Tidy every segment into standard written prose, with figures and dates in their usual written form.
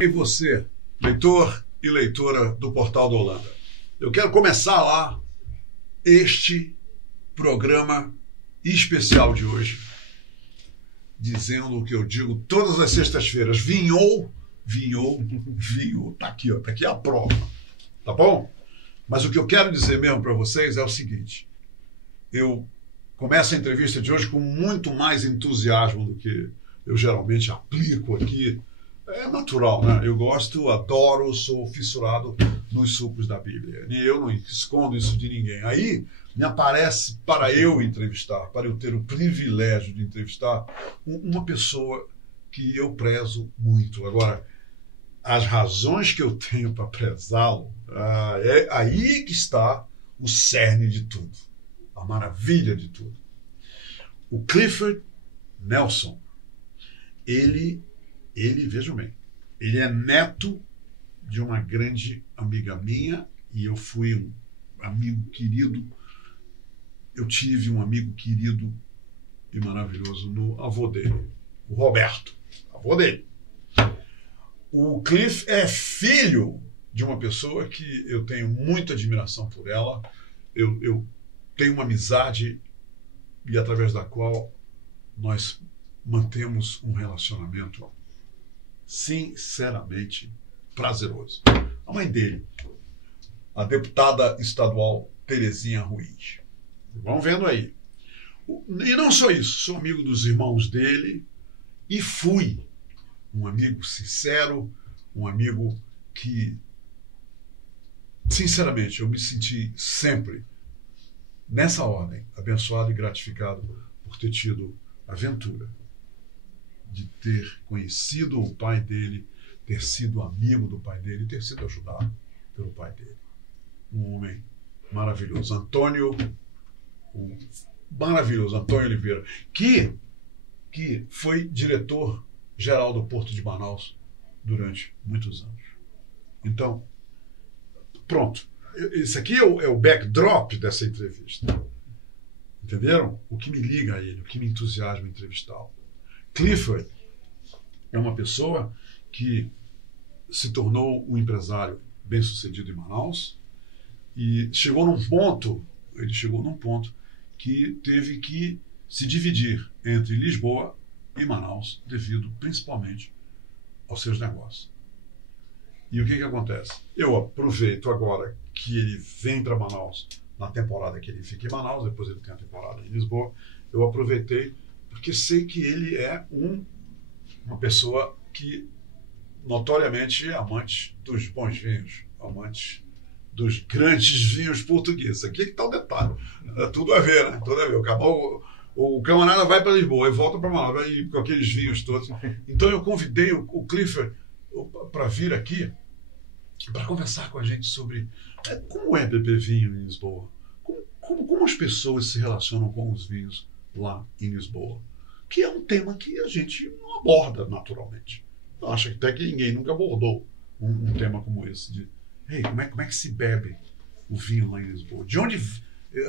E você, leitor e leitora do Portal da Holanda, eu quero começar lá este programa especial de hoje, dizendo o que eu digo todas as sextas-feiras: vinhou, tá aqui, ó, tá aqui a prova, tá bom? Mas o que eu quero dizer mesmo para vocês é o seguinte: eu começo a entrevista de hoje com muito mais entusiasmo do que eu geralmente aplico aqui. É natural, né? Eu gosto, adoro, sou fissurado nos sucos da Bíblia. E eu não escondo isso de ninguém. Aí me aparece para eu entrevistar, para eu ter o privilégio de entrevistar uma pessoa que eu prezo muito. Agora, as razões que eu tenho para prezá-lo, é aí que está o cerne de tudo, a maravilha de tudo. O Clifford Nelson, ele, vejam bem, ele é neto de uma grande amiga minha, e eu fui um amigo querido, eu tive um amigo querido e maravilhoso no avô dele, o Roberto, avô dele. O Cliff é filho de uma pessoa que eu tenho muita admiração por ela, eu tenho uma amizade e através da qual nós mantemos um relacionamento sinceramente prazeroso. A mãe dele, a deputada estadual Terezinha Ruiz. Vão vendo aí. E não só isso, sou amigo dos irmãos dele e fui um amigo sincero, um amigo que, sinceramente, eu me senti sempre, nessa ordem, abençoado e gratificado por ter tido a aventura de ter conhecido o pai dele, ter sido amigo do pai dele, ter sido ajudado pelo pai dele. Um homem maravilhoso, maravilhoso Antônio Oliveira, que foi diretor-geral do Porto de Manaus durante muitos anos. Então, pronto. Esse aqui é o backdrop dessa entrevista. Entenderam? O que me liga a ele, o que me entusiasma em entrevistá-lo. Clifford é uma pessoa que se tornou um empresário bem-sucedido em Manaus e ele chegou num ponto que teve que se dividir entre Lisboa e Manaus devido principalmente aos seus negócios. E o que acontece? Eu aproveito agora que ele vem para Manaus na temporada que ele fica em Manaus, depois ele tem a temporada em Lisboa. Eu aproveitei porque sei que ele é uma pessoa que notoriamente é amante dos bons vinhos, amante dos grandes vinhos portugueses. Aqui que está o detalhe. Tudo a ver, né? Tudo a ver. O camarada vai para Lisboa e volta para Manaus, vai com aqueles vinhos todos. Então eu convidei o Clifford para vir aqui para conversar com a gente sobre como é beber vinho em Lisboa, como as pessoas se relacionam com os vinhos lá em Lisboa, que é um tema que a gente não aborda naturalmente. Eu acho até que ninguém nunca abordou um tema como esse de como é que se bebe o vinho lá em Lisboa, de onde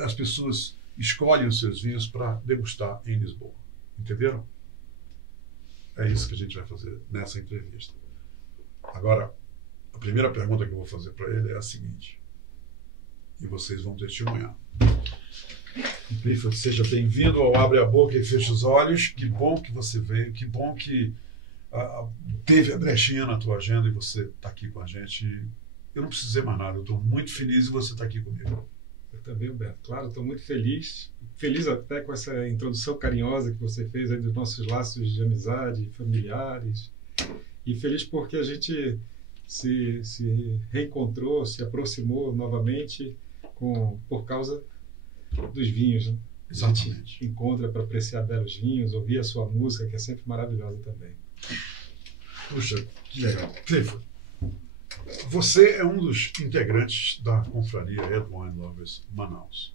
as pessoas escolhem os seus vinhos para degustar em Lisboa. Entenderam? É isso que a gente vai fazer nessa entrevista. Agora, a primeira pergunta que eu vou fazer para ele é a seguinte, e vocês vão testemunhar. Clifford, seja bem-vindo ao Abre a Boca e Fecha os Olhos. Que bom que você veio, que bom que teve a brechinha na tua agenda e você está aqui com a gente. Eu não preciso dizer mais nada, eu estou muito feliz e você está aqui comigo. Eu também, Roberto. Claro, estou muito feliz até com essa introdução carinhosa que você fez aí dos nossos laços de amizade, familiares, e feliz porque a gente se reencontrou, se aproximou novamente por causa dos vinhos, né? Exatamente. A gente encontra para apreciar belos vinhos, ouvir a sua música, que é sempre maravilhosa também. Puxa, que legal. Clifford, você é um dos integrantes da confraria Red Wine Lovers Manaus.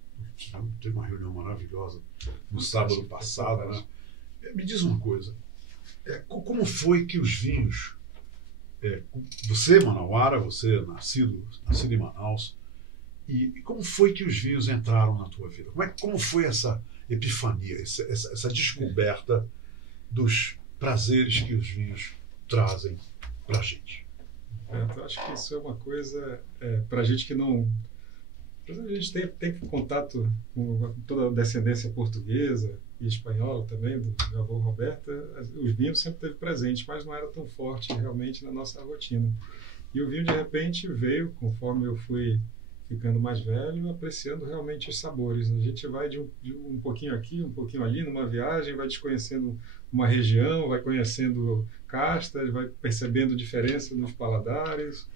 Teve uma reunião maravilhosa no sábado passado, né? Me diz uma coisa, como foi que os vinhos, você manauara, você nascido em Manaus, e como foi que os vinhos entraram na tua vida? Como foi essa epifania, essa descoberta dos prazeres que os vinhos trazem para a gente? Eu acho que isso é uma coisa para a gente que não... A gente tem contato com toda a descendência portuguesa e espanhola também, do meu avô Roberto. Os vinhos sempre esteve presente, mas não era tão forte realmente na nossa rotina. E o vinho, de repente, veio, conforme eu fui ficando mais velho, apreciando realmente os sabores. A gente vai de um pouquinho aqui, um pouquinho ali, numa viagem, vai desconhecendo uma região, vai conhecendo castas, vai percebendo diferença nos paladares,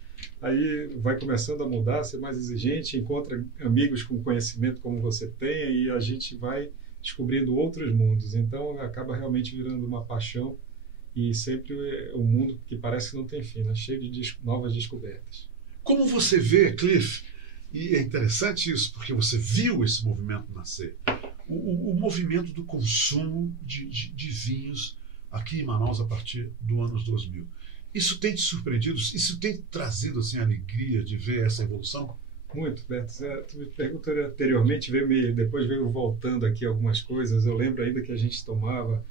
aí vai começando a mudar, ser mais exigente, encontra amigos com conhecimento como você tem, e a gente vai descobrindo outros mundos. Então, acaba realmente virando uma paixão, e sempre um mundo que parece que não tem fim, né? Cheio de novas descobertas. Como você vê, Cliff, e é interessante isso, porque você viu esse movimento nascer, o movimento do consumo de vinhos aqui em Manaus a partir do anos 2000. Isso tem te surpreendido? Isso tem trazido assim, alegria de ver essa evolução? Muito, Beto. Tu me perguntou anteriormente, depois veio voltando aqui algumas coisas. Eu lembro ainda que a gente tomava,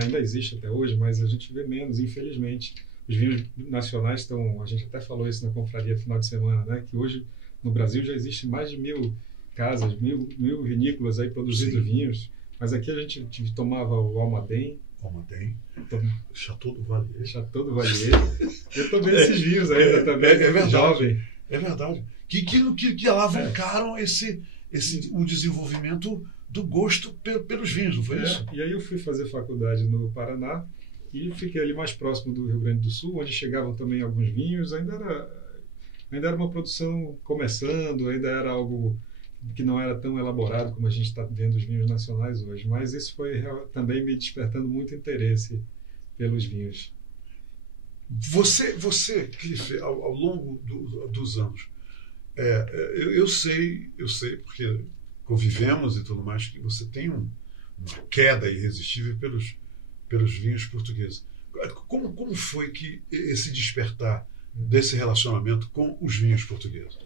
ainda existe até hoje, mas a gente vê menos, infelizmente. Os vinhos nacionais estão, a gente até falou isso na confraria final de semana, né? Que hoje no Brasil já existe mais de 1000 casas, mil vinícolas aí produzindo vinhos, mas aqui a gente tomava o Almaden, Chateau do Vallier. Eu tomei esses vinhos ainda também, verdade, jovem. É verdade. Que alavancaram o desenvolvimento do gosto pelos vinhos, não foi isso? E aí eu fui fazer faculdade no Paraná e fiquei ali mais próximo do Rio Grande do Sul, onde chegavam também alguns vinhos. Ainda era uma produção começando, ainda era algo que não era tão elaborado como a gente está vendo os vinhos nacionais hoje, mas isso foi também me despertando muito interesse pelos vinhos. Você Cliff, ao longo dos anos, eu sei, porque convivemos e tudo mais, que você tem uma queda irresistível pelos vinhos portugueses. Como foi que esse despertar desse relacionamento com os vinhos portugueses?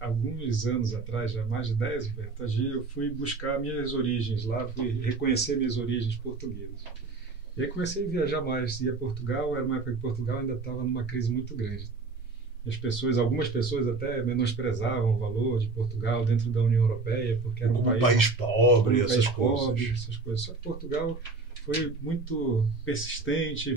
Alguns anos atrás, já mais de 10, Roberto, eu fui buscar minhas origens lá, fui reconhecer minhas origens portuguesas. E aí comecei a viajar mais, ia a Portugal, era uma época que Portugal ainda estava numa crise muito grande. Algumas pessoas até menosprezavam o valor de Portugal dentro da União Europeia, porque era um país pobre, essas coisas. Só que Portugal foi muito persistente,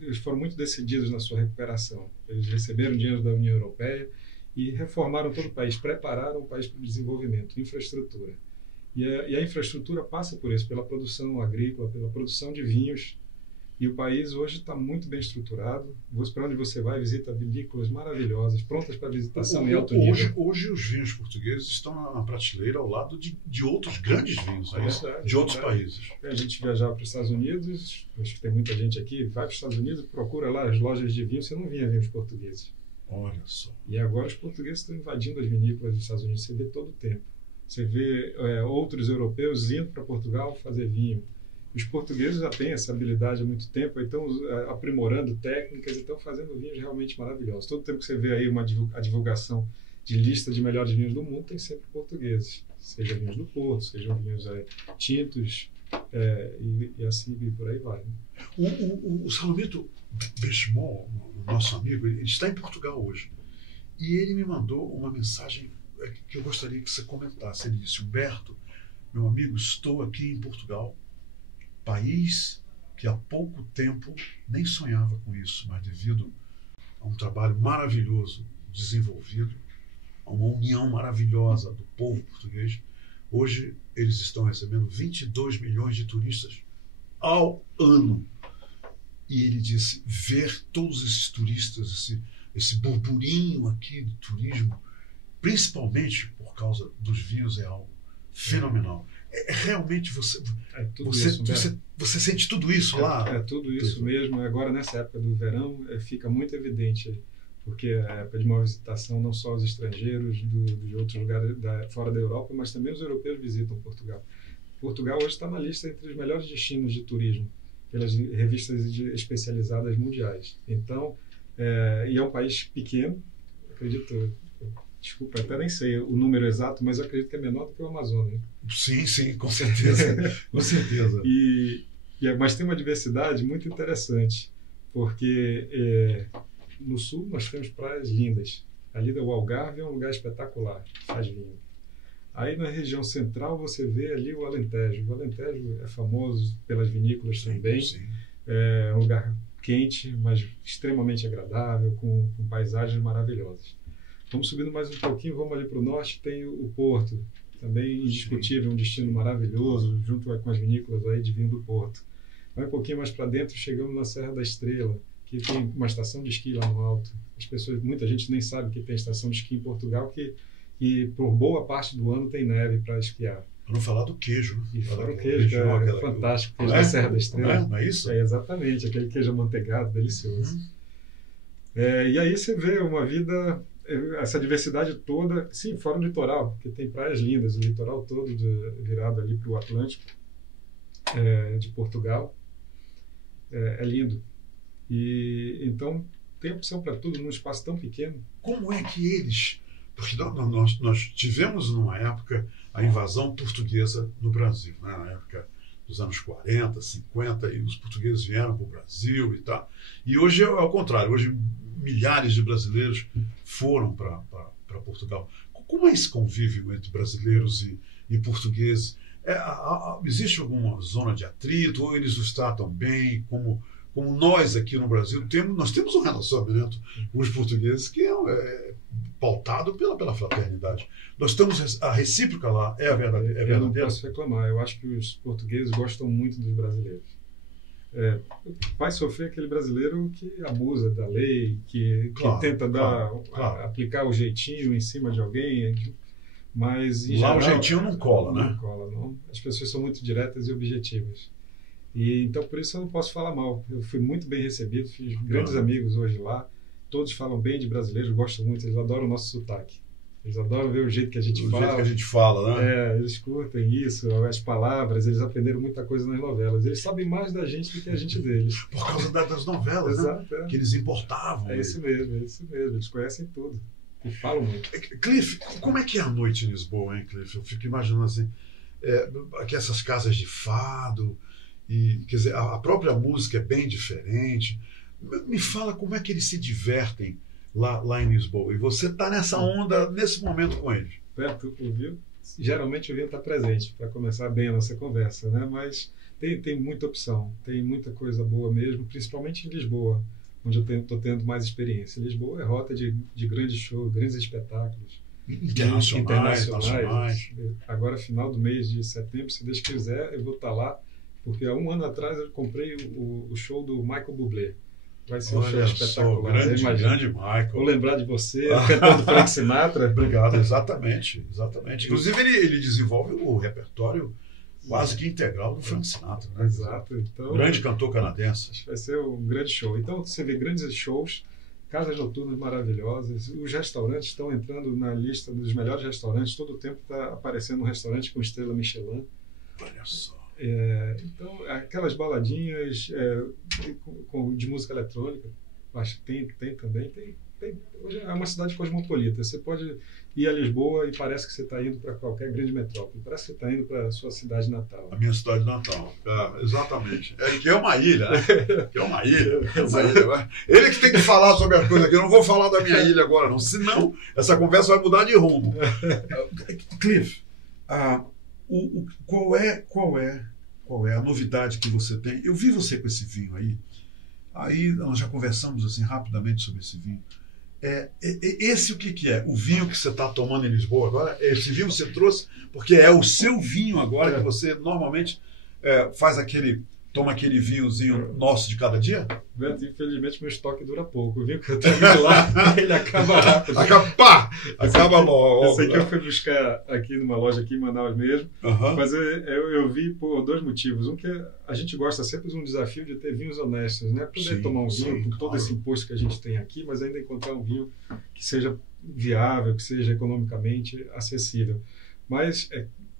eles foram muito decididos na sua recuperação. Eles receberam dinheiro da União Europeia e reformaram todo o país, prepararam o país para o desenvolvimento, infraestrutura. E a infraestrutura passa por isso, pela produção agrícola, pela produção de vinhos. E o país hoje está muito bem estruturado. Para onde você vai, visita vinícolas maravilhosas, prontas para visitação em alto nível. Hoje os vinhos portugueses estão na prateleira ao lado de outros grandes vinhos, de outros países. A gente viajava para os Estados Unidos, acho que tem muita gente aqui, vai para os Estados Unidos, procura lá as lojas de vinho, você não via vinhos portugueses. Olha só. E agora os portugueses estão invadindo as vinícolas dos Estados Unidos, você vê todo o tempo. Você vê outros europeus indo para Portugal fazer vinho. Os portugueses já têm essa habilidade há muito tempo, estão aprimorando técnicas e estão fazendo vinhos realmente maravilhosos. Todo tempo que você vê aí a divulgação de lista de melhores vinhos do mundo, tem sempre portugueses. Seja vinhos do Porto, sejam vinhos tintos, e assim e por aí vai. Né? O Salomito Benchimol, o nosso amigo, ele está em Portugal hoje. E ele me mandou uma mensagem que eu gostaria que você comentasse. Ele disse: Humberto, meu amigo, estou aqui em Portugal, país que há pouco tempo nem sonhava com isso, mas devido a um trabalho maravilhoso desenvolvido, a uma união maravilhosa do povo português, hoje eles estão recebendo 22 milhões de turistas ao ano. E ele disse: ver todos esses turistas, esse burburinho aqui do turismo, principalmente por causa dos vinhos, é algo fenomenal. Realmente você sente tudo isso lá? É tudo isso mesmo. Agora, nessa época do verão, fica muito evidente, porque é a época de maior visitação, não só os estrangeiros de outros lugares fora da Europa, mas também os europeus visitam Portugal. Portugal hoje está na lista entre os melhores destinos de turismo pelas revistas especializadas mundiais. Então, e é um país pequeno, acredito. Desculpa, até nem sei o número exato, mas eu acredito que é menor do que o Amazonas. Né? Sim, com certeza. Com certeza. Mas tem uma diversidade muito interessante, porque no sul nós temos praias lindas. Ali o Algarve é um lugar espetacular, faz vinho. Aí na região central você vê ali o Alentejo. O Alentejo é famoso pelas vinícolas também. Sim. É um lugar quente, mas extremamente agradável, com paisagens maravilhosas. Vamos subindo mais um pouquinho, vamos ali para o norte, tem o Porto, também indiscutível, um destino maravilhoso, junto com as vinícolas aí de vinho do Porto. Vai um pouquinho mais para dentro, chegamos na Serra da Estrela, que tem uma estação de esqui lá no alto. Muita gente nem sabe que tem estação de esqui em Portugal, que por boa parte do ano tem neve para esquiar. Para não falar do queijo, né? E fora o queijo, que é fantástico, queijo da Serra da Estrela. Não é isso? É, exatamente, aquele queijo amanteigado, delicioso. E aí você vê uma vida, essa diversidade toda, sim, fora o litoral, porque tem praias lindas, o litoral todo virado ali para o Atlântico, de Portugal, é lindo. E então tem opção para tudo num espaço tão pequeno. Como é que eles... Porque nós tivemos numa época a invasão portuguesa no Brasil, né? Na época dos anos 40, 50, e os portugueses vieram para o Brasil e tal. E hoje é ao contrário, hoje milhares de brasileiros foram para Portugal. Como é esse convívio entre brasileiros e portugueses? Existe alguma zona de atrito, ou eles os tratam bem, como nós aqui no Brasil nós temos um relacionamento com os portugueses que é pautado pela fraternidade. Nós temos a recíproca lá, é verdadeira. Eu não posso reclamar, eu acho que os portugueses gostam muito dos brasileiros. Vai sofrer aquele brasileiro que abusa da lei, que tenta aplicar o jeitinho em cima de alguém, mas em lá geral, o jeitinho não cola, né? Não cola, não. As pessoas são muito diretas e objetivas. E então por isso eu não posso falar mal. Eu fui muito bem recebido, fiz grandes amigos hoje lá. Todos falam bem de brasileiros, gostam muito, eles adoram o nosso sotaque. Eles adoram ver o jeito que a gente fala. O jeito que a gente fala, né? Eles curtem isso, as palavras, eles aprenderam muita coisa nas novelas. Eles sabem mais da gente do que a gente deles. Por causa das novelas, exato, né? Que eles importavam. É isso mesmo, eles conhecem tudo. E falam muito. Cliff, como é que é a noite em Lisboa, hein, Cliff? Eu fico imaginando assim, que essas casas de fado, quer dizer, a própria música é bem diferente. Me fala como é que eles se divertem lá em Lisboa. E você está nessa onda, nesse momento com eles. Perto, o vinho, geralmente o vinho está presente, para começar bem a nossa conversa, né? Mas tem muita opção, tem muita coisa boa mesmo, principalmente em Lisboa, onde eu estou tendo mais experiência. Lisboa é rota de grandes shows, grandes espetáculos. Internacionais. Agora, final do mês de setembro, se Deus quiser, eu vou estar lá, porque há um ano atrás eu comprei o show do Michael Bublé. Vai ser um show espetacular. Grande Michael. Vou lembrar de você, cantando Frank Sinatra. Obrigado, exatamente. Inclusive, ele desenvolve o repertório quase que integral do Frank Sinatra. Né? Exato. Então, grande cantor canadense. Acho que vai ser um grande show. Então, você vê grandes shows, casas noturnas maravilhosas. Os restaurantes estão entrando na lista dos melhores restaurantes. Todo o tempo está aparecendo um restaurante com estrela Michelin. Olha só. Então, aquelas baladinhas de música eletrônica, acho que tem também. Hoje é uma cidade cosmopolita. Você pode ir a Lisboa e parece que você está indo para qualquer grande metrópole. Parece que você está indo para a sua cidade natal. A minha cidade natal, exatamente. Que é uma ilha, né? Que é uma ilha. Ele que tem que falar sobre as coisas aqui. Eu não vou falar da minha ilha agora, não. Senão, essa conversa vai mudar de rumo. Cliff, qual é a novidade que você tem? Eu vi você com esse vinho aí nós já conversamos assim rapidamente sobre esse vinho. Esse o que é? O vinho que você está tomando em Lisboa agora? Esse vinho você trouxe porque é o seu vinho agora que você normalmente toma aquele vinhozinho nosso de cada dia? Beto, infelizmente meu estoque dura pouco. O vinho que eu tenho lá, ele acaba rápido. Acaba logo. Esse aqui eu fui buscar aqui numa loja aqui em Manaus mesmo. Mas eu vi por dois motivos. Um que a gente gosta sempre de um desafio de ter vinhos honestos, né? Poder tomar um vinho com todo esse imposto que a gente tem aqui, mas ainda encontrar um vinho que seja viável, que seja economicamente acessível. Mas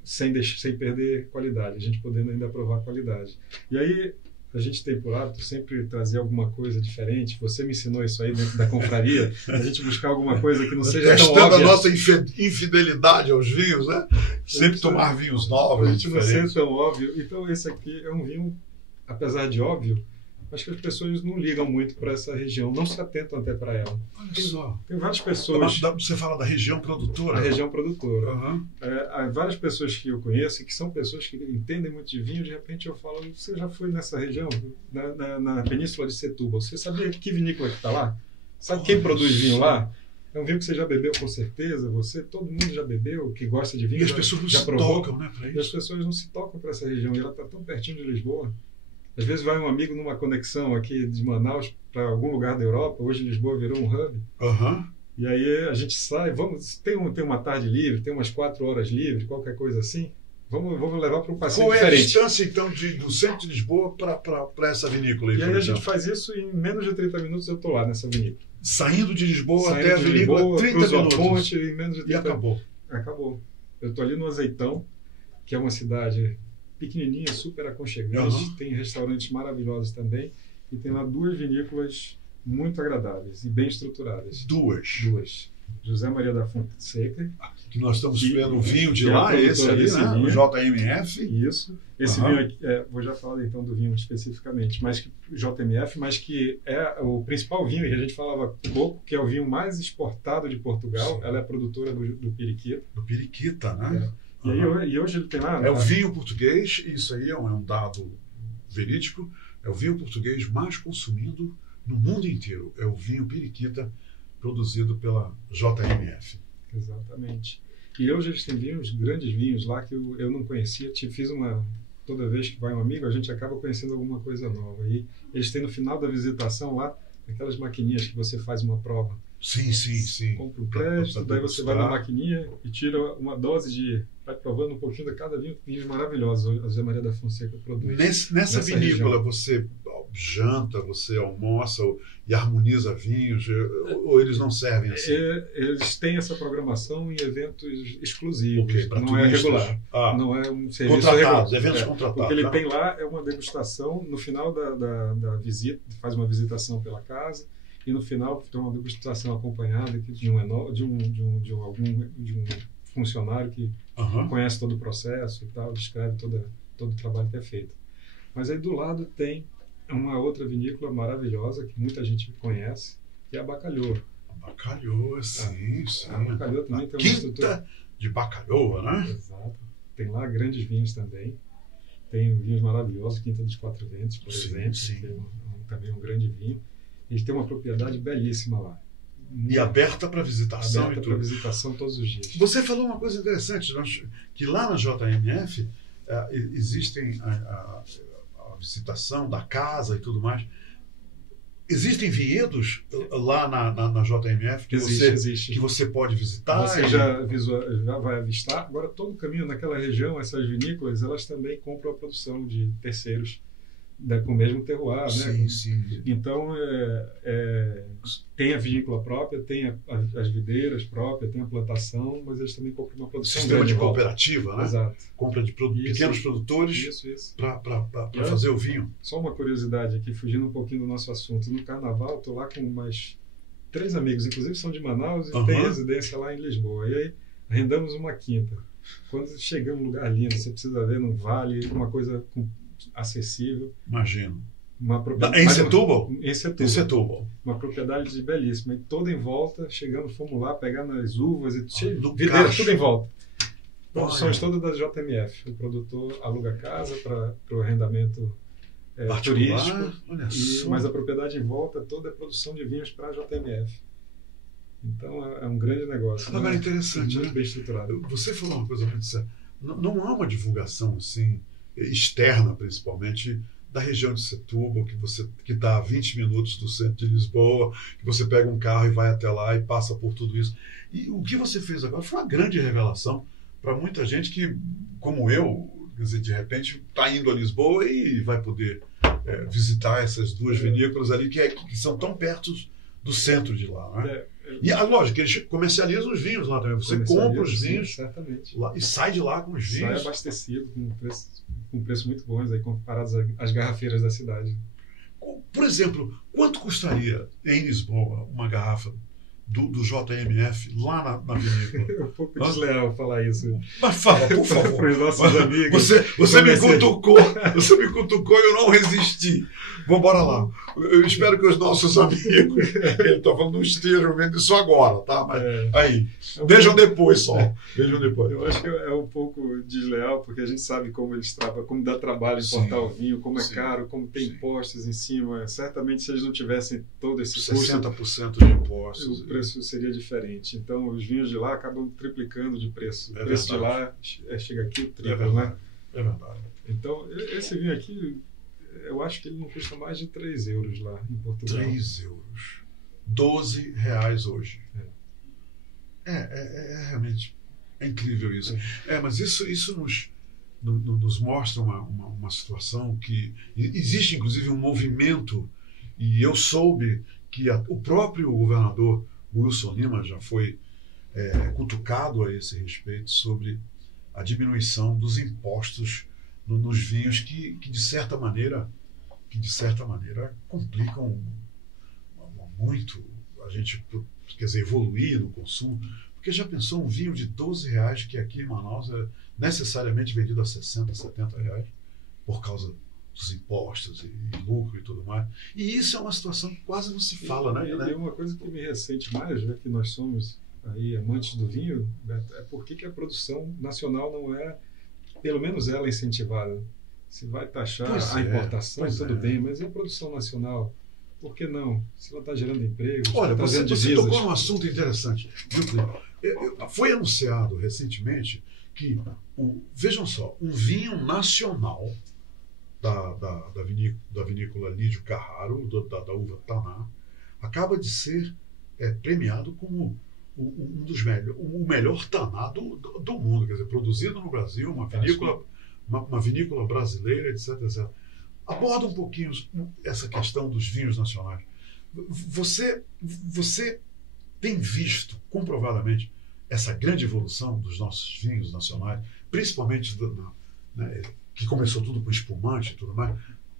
sem perder qualidade, a gente podendo ainda provar qualidade. E aí a gente tem por hábito sempre trazer alguma coisa diferente. Você me ensinou isso aí dentro da confraria, a gente buscar alguma coisa que não seja tão óbvia. Testando a nossa infidelidade aos vinhos, né? Sempre tomar vinhos novos, a gente não ser tão óbvio. Então esse aqui é um vinho, apesar de óbvio, Acho que as pessoas não ligam muito para essa região, não se atentam até para ela. Olha só. Tem várias pessoas... Você fala da região produtora? A região produtora. Uhum. Há várias pessoas que eu conheço, que são pessoas que entendem muito de vinho, de repente eu falo, você já foi nessa região, na Península de Setúbal, você sabia que vinícola que está lá? Sabe quem produz vinho lá? É um vinho que você já bebeu com certeza, todo mundo já bebeu, que gosta de vinho. E as pessoas não se tocam, né, para isso. E as pessoas não se tocam para essa região, e ela está tão pertinho de Lisboa. Às vezes vai um amigo numa conexão aqui de Manaus para algum lugar da Europa, hoje Lisboa virou um hub. Uhum. E aí a gente sai, tem uma tarde livre, tem umas 4 horas livre, qualquer coisa assim, vamos levar para um passeio diferente. Qual é a distância, então, do centro de Lisboa para essa vinícola? E aí a gente faz isso e em menos de 30 minutos eu estou lá nessa vinícola. Saindo de Lisboa até a vinícola, 30 minutos. A ponte, em menos de 30 E acabou. Acabou. Eu estou ali no Azeitão, que é uma cidade pequenininha, super aconchegante, tem restaurantes maravilhosos também, e tem lá 2 vinícolas muito agradáveis e bem estruturadas. Duas. José Maria da Fonseca. Que nós estamos vendo o vinho de lá, esse ali, né? Vinho. O JMF. Isso. Esse vinho aqui, vou já falar então do vinho especificamente, mas que JMF, mas que é o principal vinho, e a gente falava pouco, que é o vinho mais exportado de Portugal. Sim. Ela é produtora do Periquita. Do Periquita, né? E hoje ele tem lá... É o vinho português, isso aí é um dado verídico, é o vinho português mais consumido no mundo inteiro. É o vinho Periquita, produzido pela JMF. Exatamente. E hoje eles têm grandes vinhos lá que eu não conhecia. Toda vez que vai um amigo, a gente acaba conhecendo alguma coisa nova. E eles têm no final da visitação lá, aquelas maquininhas que você faz uma prova. Sim. Compra um crédito, daí você vai na maquininha e tira uma dose vai provando um pouquinho de cada vinho. Vinhos maravilhosos, a José Maria da Fonseca produz. Nessa vinícola, região. Você janta, você almoça e harmoniza vinhos, ou eles não servem assim? Eles têm essa programação em eventos exclusivos, não turistas. É regular. Não é um serviço contratado, eventos contratados. O que ele tem lá é uma degustação, no final da visita, faz uma visitação pela casa, e no final tem uma degustação acompanhada de um funcionário que conhece todo o processo e tal, descreve todo o trabalho que é feito. Mas aí do lado tem uma outra vinícola maravilhosa que muita gente conhece, que é a Bacalhoa. Bacalhoa, sim. A Bacalhoa também tem uma estrutura de Bacalhoa, né? Exato. Tem lá grandes vinhos também. Tem vinhos maravilhosos, Quinta dos Quatro Ventos, por exemplo, que é também um grande vinho. Eles têm uma propriedade belíssima lá. E aberta para visitação. Aberta para visitação todos os dias. Você falou uma coisa interessante, que lá na JMF existem a visitação da casa e tudo mais. Existem vinhedos lá na JMF existe. Que você pode visitar? Você já vai avistar. Agora, todo o caminho naquela região, essas vinícolas, elas também compram a produção de terceiros com o mesmo terroir, né? Sim. Então, tem a vinícola própria, tem as videiras próprias, tem a plantação, mas eles também compram uma produção sistema de cooperativa, né? Exato. Compra de pequenos produtores para fazer o vinho. Só uma curiosidade aqui, fugindo um pouquinho do nosso assunto. No Carnaval, estou lá com mais 3 amigos, inclusive são de Manaus e tem residência lá em Lisboa. E aí, arrendamos uma quinta. Quando chegamos num lugar lindo, você precisa ver num vale, uma coisa acessível. Imagino. Em Setúbal? Em Setúbal. Uma propriedade belíssima. E toda em volta, fomos lá pegar nas uvas e videira tudo em volta. Produções todas da JMF. O produtor aluga casa para o arrendamento turístico. Mas a propriedade em volta toda é produção de vinhos para a JMF. Então é um grande negócio. Agora, interessante, muito bem estruturado. Você falou uma coisa muito séria. Não há uma divulgação assim, externa principalmente, da região de Setúbal, que está a 20 minutos do centro de Lisboa, que você pega um carro e vai até lá e passa por tudo isso. E o que você fez agora foi uma grande revelação para muita gente que, como eu, quer dizer, de repente está indo a Lisboa e vai poder visitar essas 2 vinícolas ali que são tão perto do centro de lá, né? E lógico, eles comercializam os vinhos lá também. Você compra os vinhos lá, e sai de lá com os vinhos. Sai abastecido, com preços muito bons, aí, comparados às garrafeiras da cidade. Por exemplo, quanto custaria em Lisboa uma garrafa do JMF lá na vinícola. É um pouco desleal falar isso. Mas fala, por favor. Para os nossos amigos. Você me cutucou e eu não resisti. Vamos embora lá. Eu espero que os nossos amigos, ele está falando um estejo vendo isso agora, tá? Mas aí, vejam depois só. Vejam depois. Eu acho que é um pouco desleal, porque a gente sabe como eles trabalham, como dá trabalho importar o vinho, como é caro, como tem impostos em cima. Certamente, se eles não tivessem todo esse custo, 60% de impostos. O preço seria diferente. Então, os vinhos de lá acabam triplicando de preço. É o preço verdade. de lá chega aqui o triplo, verdade. né? É verdade. Então, esse vinho aqui, eu acho que ele não custa mais de 3 euros lá em Portugal. 3 euros. 12 reais hoje. É realmente incrível isso. Mas isso nos mostra uma situação que existe, inclusive, um movimento, e eu soube que o próprio governador Wilson Lima já foi cutucado a esse respeito sobre a diminuição dos impostos nos vinhos que de certa maneira complicam muito a gente, quer dizer, evoluir no consumo. Porque já pensou um vinho de 12 reais que aqui em Manaus é necessariamente vendido a 60, 70 reais por causa dos impostos e lucro e tudo mais. E isso é uma situação que quase não se fala, né? E uma coisa que me ressente mais, já que nós somos aí amantes do vinho, Beto, é por que a produção nacional não é, pelo menos ela, incentivada. Se vai taxar a importação, tudo bem, mas e a produção nacional? Por que não? Se ela está gerando emprego, olha, está você divisas. tocou num assunto interessante. Foi anunciado recentemente que, vejam só, um vinho nacional da vinícola Lídio Carraro, da uva Taná, acaba de ser premiado como o melhor Taná do mundo, quer dizer, produzido no Brasil, uma vinícola brasileira, etc, etc. Aborda um pouquinho essa questão dos vinhos nacionais. Você tem visto, comprovadamente, essa grande evolução dos nossos vinhos nacionais, principalmente que começou tudo com espumante e tudo mais.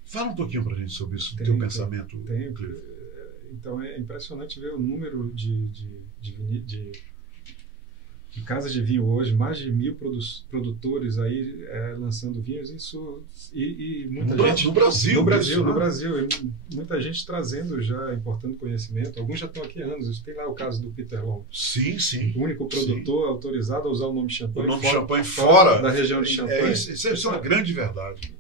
Fala um pouquinho para a gente sobre isso, teu pensamento. Então, é impressionante ver o número de casas de vinho hoje, mais de 1.000 produtores aí lançando vinhos, isso e muita gente no Brasil, no Brasil, e muita gente trazendo já, importando conhecimento. Alguns já estão aqui há anos. Tem lá o caso do Peter Long, sim, o único produtor autorizado a usar o nome Champagne, fora da região de Champagne. Isso é uma grande verdade.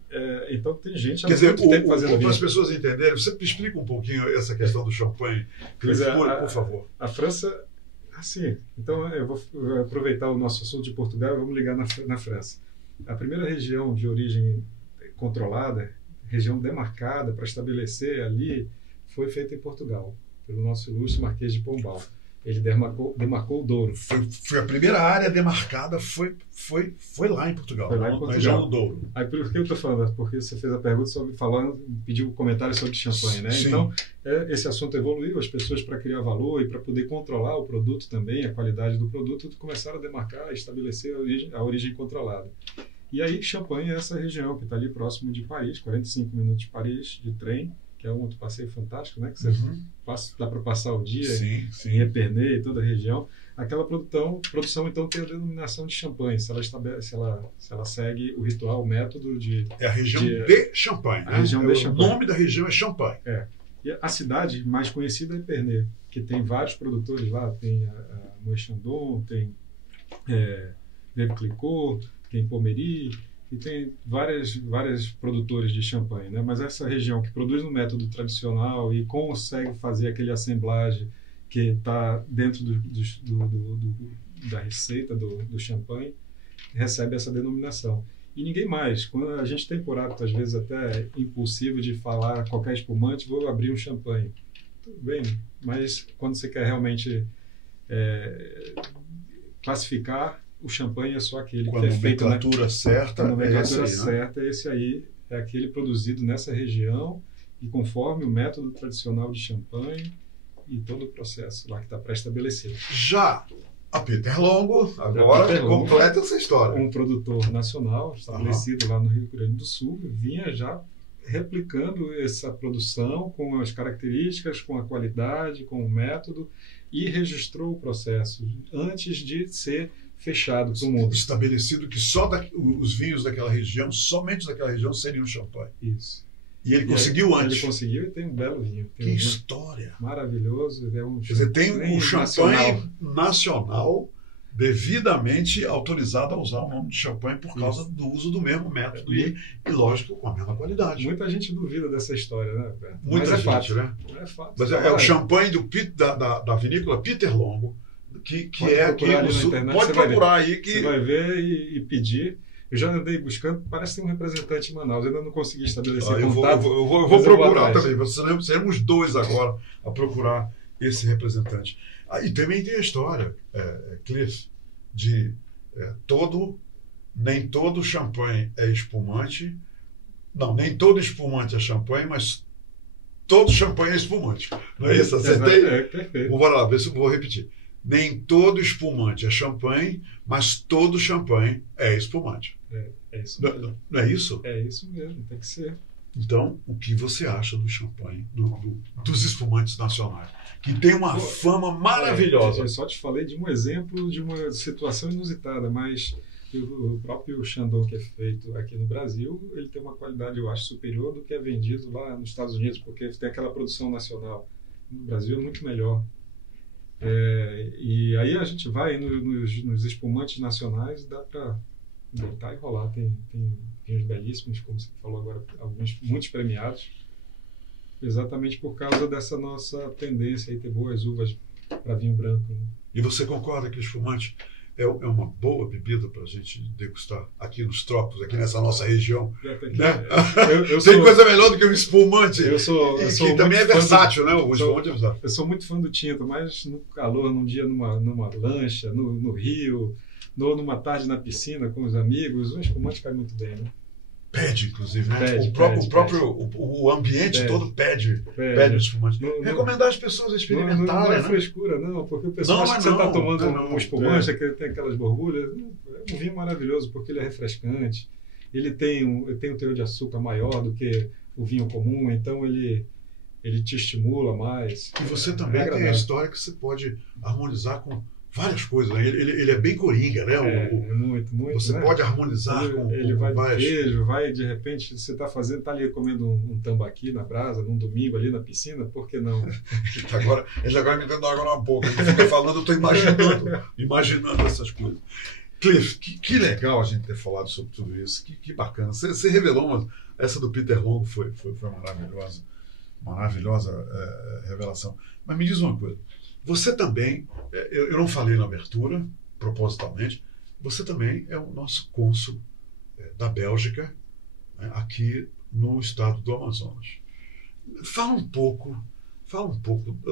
Então tem gente há muito tempo fazendo para as pessoas entenderem, você explica um pouquinho essa questão do champanhe, por favor. A França. Sim, então eu vou aproveitar o nosso assunto de Portugal e vamos ligar na França. A primeira região de origem controlada, região demarcada para estabelecer ali, foi feita em Portugal, pelo nosso ilustre Marquês de Pombal. Ele demarcou o Douro. Foi a primeira área demarcada, foi lá em Portugal, foi lá em Portugal. Na região do Douro. Aí, por que eu estou falando? Porque você fez a pergunta pediu um comentário sobre champanhe, né? Sim. Então, esse assunto evoluiu, as pessoas, para criar valor e para poder controlar o produto também, a qualidade do produto, começaram a demarcar, estabelecer a origem controlada. E aí, Champagne é essa região que está ali próximo de Paris, 45 minutos de Paris, de trem, que é um outro passeio fantástico, né? Que você dá para passar o dia em Epernay e toda a região. Aquela produção então tem a denominação de Champagne, se ela segue o ritual, o método de... É a região de Champagne, né? O nome da região é Champagne. E a cidade mais conhecida é Epernay, que tem vários produtores lá, tem a Moët Chandon, tem Veuve Clicquot, tem Pommery, e tem várias produtores de champanhe, né? Mas essa região que produz no método tradicional e consegue fazer aquele assemblagem que está dentro da receita do champanhe, recebe essa denominação. E ninguém mais. Quando a gente tem por hábito, às vezes até impulsivo, de falar qualquer espumante, vou abrir um champanhe. Tudo bem, mas quando você quer realmente classificar, o champanhe é só aquele com a que é feito na nomenclatura certa. A nomenclatura certa, esse aí é aquele produzido nessa região e conforme o método tradicional de champanhe e todo o processo lá que está pré-estabelecido. Já a Peter Longo, agora completa essa história. Um produtor nacional estabelecido lá no Rio Grande do Sul, vinha já replicando essa produção com as características, com a qualidade, com o método, e registrou o processo antes de ser fechado para o mundo. Estabelecido que só os vinhos daquela região, somente daquela região, seriam champanhe. Isso. E ele conseguiu antes. Ele conseguiu e tem um belo vinho. Que história! Maravilhoso. Quer dizer, tem um champanhe nacional devidamente autorizado a usar o nome de champanhe por causa do uso do mesmo método e, lógico, com a mesma qualidade. Muita gente duvida dessa história, né, Roberto? Muita gente, fato, né? É fato. Mas é o champanhe da vinícola Peter Longo, que é aqui no sul. Pode procurar aí que... Você vai ver e pedir. Eu já andei buscando, parece que tem um representante em Manaus, ainda não consegui estabelecer contato. Eu vou procurar também, seremos 2 agora a procurar esse representante. E também tem a história, Cliff, de nem todo champanhe é espumante. Não, nem todo espumante é champanhe, mas todo champanhe é espumante. Não é isso? Acertei? Perfeito. Bora lá, ver se eu vou repetir. Nem todo espumante é champanhe, mas todo champanhe é espumante. É isso mesmo. Não é isso? É isso mesmo, tem que ser. Então, o que você acha do champanhe, dos espumantes nacionais? Que tem uma fama maravilhosa. Eu só te falei de um exemplo de uma situação inusitada, mas o próprio Chandon que é feito aqui no Brasil, ele tem uma qualidade, eu acho, superior do que é vendido lá nos Estados Unidos, porque tem aquela produção nacional. No Brasil é muito melhor. E aí a gente vai nos espumantes nacionais, dá para deitar e rolar. Tem vinhos belíssimos, como você falou agora, muitos premiados, exatamente por causa dessa nossa tendência a ter boas uvas para vinho branco. Né? E você concorda que o espumante é uma boa bebida para a gente degustar aqui nos trópicos, aqui nessa nossa região? Né? Tem coisa melhor do que o espumante. Que também é versátil, né? O espumante é versátil. Eu sou muito fã do tinto, mas no calor, num dia numa lancha, no rio, numa tarde na piscina com os amigos, o espumante cai muito bem, né? Pede, inclusive, né? O ambiente todo pede o espumante. Recomendar as pessoas a experimentarem. Não é frescura, não, porque o pessoal acha que você está tomando um espumante, que tem aquelas borbulhas. É um vinho maravilhoso, porque ele é refrescante, ele tem um teor de açúcar maior do que o vinho comum, então ele te estimula mais. E você também tem a história que você pode harmonizar com várias coisas, né? Ele é bem coringa, né? Muito. Você pode harmonizar ele vai de queijo, de repente, você está ali comendo um tambaqui na brasa, num domingo ali na piscina, por que não? Ele agora me dando água na boca, ele fica falando, eu estou imaginando essas coisas. Cliff, que legal a gente ter falado sobre tudo isso, que bacana. Você revelou essa do Peter Longo foi maravilhosa revelação. Mas me diz uma coisa, você também, eu não falei na abertura, propositalmente, você também é o nosso cônsul da Bélgica, né, aqui no estado do Amazonas. Fala um pouco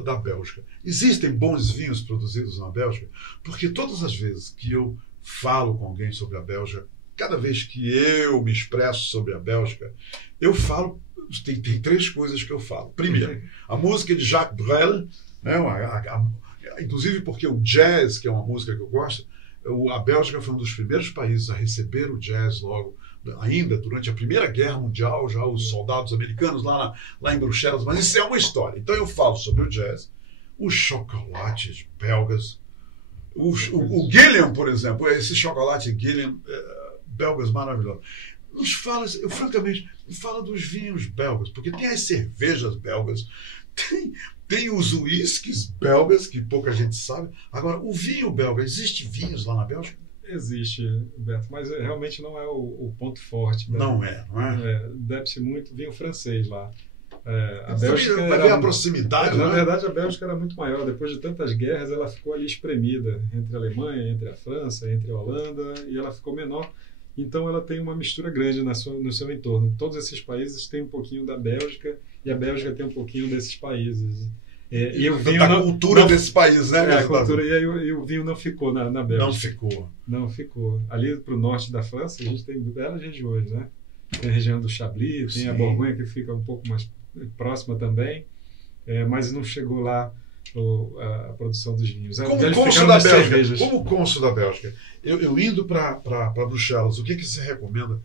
da Bélgica. Existem bons vinhos produzidos na Bélgica? Porque todas as vezes que eu falo com alguém sobre a Bélgica, cada vez que eu me expresso sobre a Bélgica, eu falo, tem 3 coisas que eu falo. Primeiro, a música de Jacques Brel, né, inclusive porque o jazz, que é uma música que eu gosto, a Bélgica foi um dos primeiros países a receber o jazz logo, ainda durante a Primeira Guerra Mundial, já os soldados americanos lá em Bruxelas, mas isso é uma história. Então eu falo sobre o jazz, os chocolates belgas, o Gillian, por exemplo, esse chocolate Gillian, belgas maravilhoso. Francamente, fala dos vinhos belgas, porque tem as cervejas belgas, tem os uísques belgas, que pouca gente sabe. Agora, o vinho belga, existe vinhos lá na Bélgica? Existe, Beto, mas realmente não é o ponto forte. Né? Não é? Deve-se muito vinho francês lá. A Bélgica vai ver a proximidade, na verdade, a Bélgica era muito maior. Depois de tantas guerras, ela ficou ali espremida entre a Alemanha, entre a França, entre a Holanda, e ela ficou menor. Então, ela tem uma mistura grande no seu entorno. Todos esses países têm um pouquinho da Bélgica e a Bélgica tem um pouquinho desses países. E o vinho da cultura desses países, né? A cultura, e o vinho não ficou na Bélgica. Não ficou. Ali para o norte da França, a gente tem belas regiões, né? Tem a região do Chablis, tem a Borgonha, que fica um pouco mais próxima também, mas não chegou lá a produção dos vinhos. Como cônsul da Bélgica, eu indo para Bruxelas, o que você recomenda,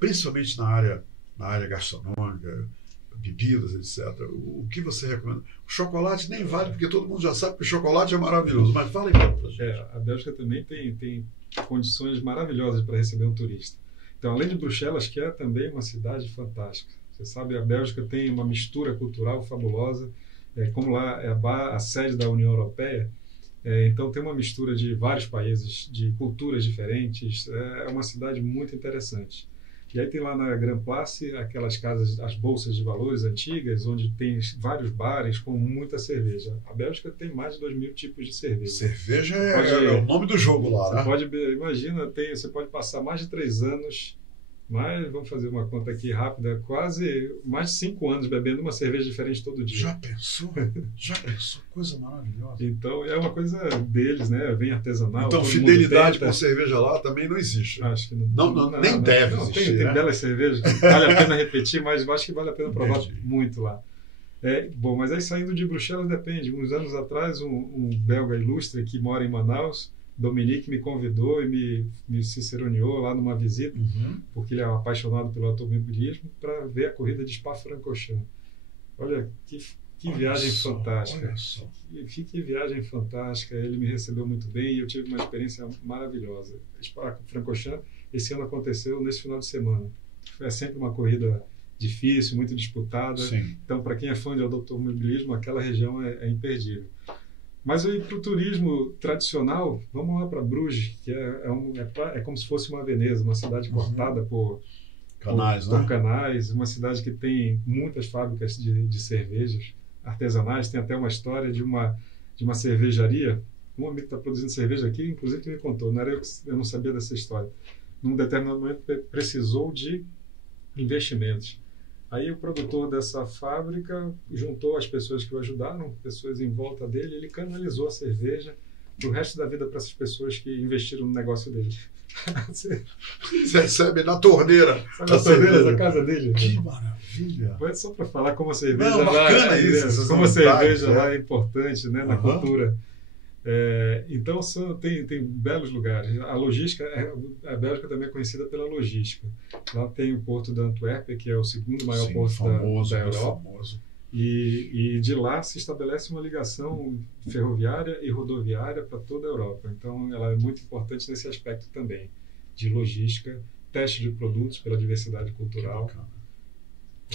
principalmente na área na área gastronômica, bebidas, etc. O que você recomenda? O chocolate nem vale, porque todo mundo já sabe que o chocolate é maravilhoso, mas fala aí pra gente. A Bélgica também tem condições maravilhosas para receber um turista. Então, além de Bruxelas, que é também uma cidade fantástica. Você sabe, a Bélgica tem uma mistura cultural fabulosa, como lá é a sede da União Europeia, então tem uma mistura de vários países, de culturas diferentes, é uma cidade muito interessante. E aí tem lá na Grand Place aquelas casas, as bolsas de valores antigas, onde tem vários bares com muita cerveja. A Bélgica tem mais de 2.000 tipos de cerveja. Cerveja é o nome do jogo lá, né? Imagina, você pode passar mais de 3 anos, vamos fazer uma conta aqui rápida, quase mais de 5 anos bebendo uma cerveja diferente todo dia. Já pensou? Coisa maravilhosa. Então, é uma coisa deles, né? Bem artesanal. Então, fidelidade com cerveja lá também não existe. Acho que nem deve existir. Tem belas cervejas que vale a pena repetir, mas acho que vale a pena provar muito lá. Bom, mas aí saindo de Bruxelas depende. Uns anos atrás, um belga ilustre que mora em Manaus, Dominique, me convidou e me ciceroneou lá numa visita, porque ele é apaixonado pelo automobilismo, para ver a corrida de Spa-Francorchamps. Olha, que viagem fantástica. Que viagem fantástica. Ele me recebeu muito bem e eu tive uma experiência maravilhosa. Spa-Francorchamps, esse ano aconteceu nesse final de semana. É sempre uma corrida difícil, muito disputada. Sim. Então, para quem é fã de automobilismo, aquela região é imperdível. Mas aí para o turismo tradicional, vamos lá para Bruges, que é como se fosse uma Veneza, uma cidade cortada por canais, uma cidade que tem muitas fábricas de cervejas artesanais. Tem até uma história de uma cervejaria. Um amigo que está produzindo cerveja aqui, inclusive, que me contou. Eu não sabia dessa história. Num determinado momento precisou de investimentos. Aí o produtor dessa fábrica juntou as pessoas que o ajudaram, pessoas em volta dele, ele canalizou a cerveja pro resto da vida para essas pessoas que investiram no negócio dele. Você recebe na torneira. Na torneira da casa dele. Que maravilha! Mas só para falar como a cerveja como a cerveja lá é importante, né, na cultura. Então tem belos lugares. A logística, a Bélgica também é conhecida pela logística. Lá tem o porto da Antuérpia, que é o segundo maior porto da Europa. E de lá se estabelece uma ligação ferroviária e rodoviária para toda a Europa. Então ela é muito importante nesse aspecto também, de logística, teste de produtos pela diversidade cultural.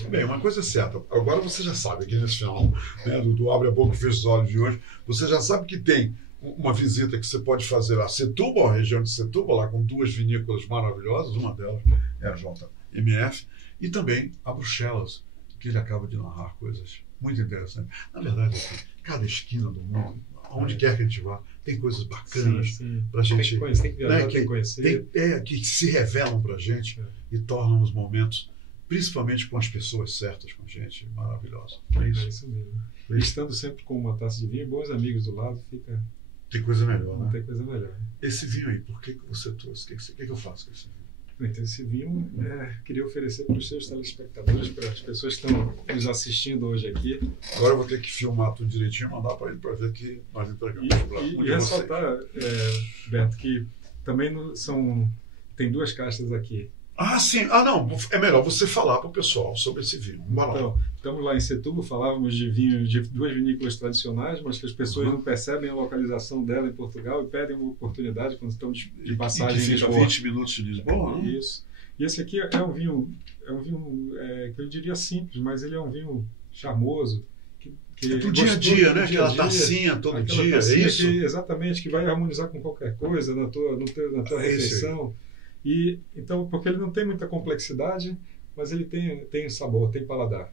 Bem, uma coisa é certa, agora você já sabe, aqui nesse final, né, do Abre a Boca e Fecha os Olhos de hoje, você já sabe que tem uma visita que você pode fazer a Setúbal, a região de Setúbal, lá com 2 vinícolas maravilhosas, uma delas é a JMF, e também a Bruxelas, que ele acaba de narrar coisas muito interessantes. Na verdade, aqui, cada esquina do mundo, aonde quer que a gente vá, tem coisas bacanas para a gente... Tem que viajar, tem que conhecer. Que se revelam para a gente e tornam os momentos, principalmente com as pessoas certas com a gente, maravilhosa. É isso mesmo. E estando sempre com uma taça de vinho, bons amigos do lado, fica... Tem coisa melhor, né? Tem coisa melhor. Esse vinho aí, por que você trouxe? O que eu faço com esse vinho? Então, esse vinho queria oferecer para os seus telespectadores, para as pessoas que estão nos assistindo hoje aqui. Agora eu vou ter que filmar tudo direitinho e mandar para ele para ver que nós entregamos. E ressaltar, Beto, que também tem 2 caixas aqui. Ah, sim. Não. É melhor você falar para o pessoal sobre esse vinho. Então, estamos lá em Setúbal, falávamos de vinhos de 2 vinícolas tradicionais, mas que as pessoas não percebem a localização dela em Portugal e pedem uma oportunidade quando estão de passagem em Lisboa. 20 minutos de Lisboa, né? Isso. E esse aqui é um vinho que eu diria simples, mas ele é um vinho charmoso. É pro dia a dia, né? Aquela tacinha todo dia, é isso? Exatamente, que vai harmonizar com qualquer coisa na tua refeição. E então, porque ele não tem muita complexidade, mas ele tem sabor, tem paladar.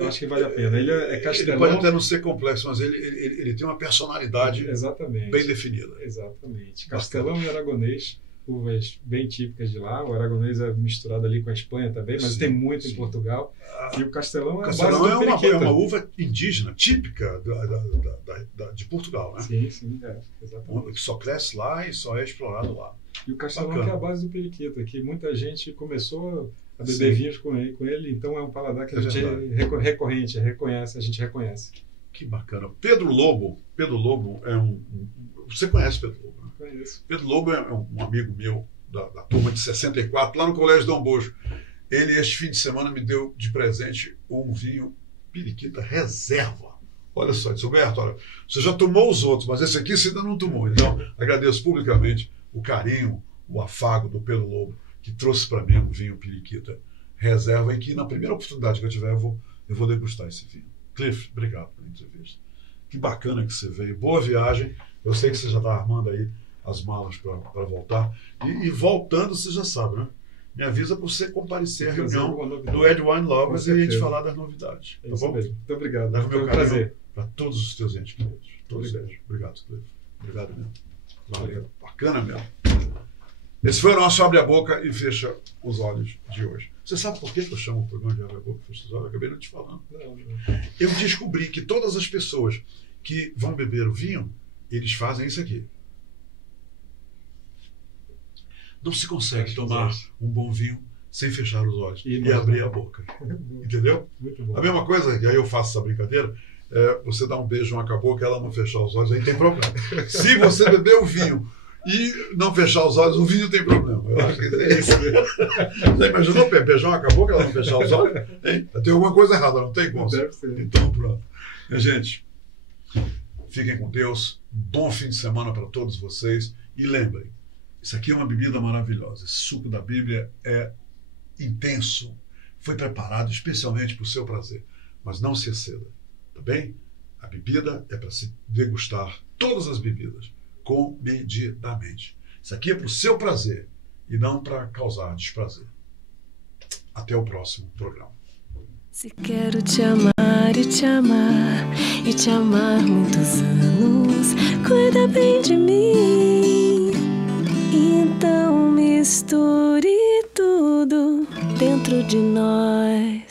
Acho que vale a pena. Ele é castelão. Ele pode até não ser complexo, mas ele tem uma personalidade bem definida. Exatamente. Castelão e aragonês, uvas bem típicas de lá. O aragonês é misturado ali com a Espanha também, mas tem muito em Portugal. E o castelão é uma uva indígena, típica de Portugal, né? Sim, exatamente. Que só cresce lá e só é explorado lá. E o castelão que é a base do periquito, que muita gente começou a beber vinhos com ele, então é um paladar que a gente a gente reconhece. Que bacana. Pedro Lobo é você conhece Pedro Lobo, né? Conheço. Pedro Lobo é um amigo meu da turma de 64, lá no Colégio Dom Bosco. Ele, este fim de semana, me deu de presente um vinho Periquita Reserva. Olha só, disse, Roberto, olha, você já tomou os outros, mas esse aqui você ainda não tomou. Então, agradeço publicamente o carinho, o afago do Pedro Lobo, que trouxe para mim um vinho Periquita Reserva, e que na primeira oportunidade que eu tiver, eu vou degustar esse vinho. Cliff, obrigado pela entrevista. Que bacana que você veio. Boa viagem. Eu sei que você já está armando aí as malas para voltar. E voltando, você já sabe, né? Me avisa para você comparecer à reunião do Ed Wine Lovers e a gente falar das novidades. Tá bom? Mesmo. Muito obrigado. Leva meu prazer para todos os teus entes queridos. Todos eles. Obrigado, Cliff. Obrigado mesmo. Valeu. Bacana mesmo. Esse foi o nosso Abre a Boca e Fecha os Olhos de hoje. Você sabe por que eu chamo o programa de Abre a Boca e Fecha os Olhos? Eu acabei não te falando. Eu descobri que todas as pessoas que vão beber o vinho, eles fazem isso aqui. Não se consegue tomar um bom vinho sem fechar os olhos e abrir a boca. Entendeu? Muito bom. A mesma coisa, e aí eu faço essa brincadeira, você dá um beijo numa cabocla, ela não fechar os olhos, aí tem problema. Se você beber o vinho e não fechar os olhos, o vinho tem problema. Eu acho que é isso. Você imaginou beijar uma cabocla, ela não fechar os olhos? Hein? Tem alguma coisa errada, não tem como. Deve ser. Então, pronto. Gente, fiquem com Deus. Bom fim de semana para todos vocês. E lembrem, isso aqui é uma bebida maravilhosa. Esse suco da Bíblia é intenso. Foi preparado especialmente para o seu prazer. Mas não se exceda, tá bem? A bebida é para se degustar, todas as bebidas, comedidamente. Isso aqui é para o seu prazer e não para causar desprazer. Até o próximo programa. Se quero te amar e te amar e te amar muitos anos, cuida bem de mim. Então misture tudo dentro de nós.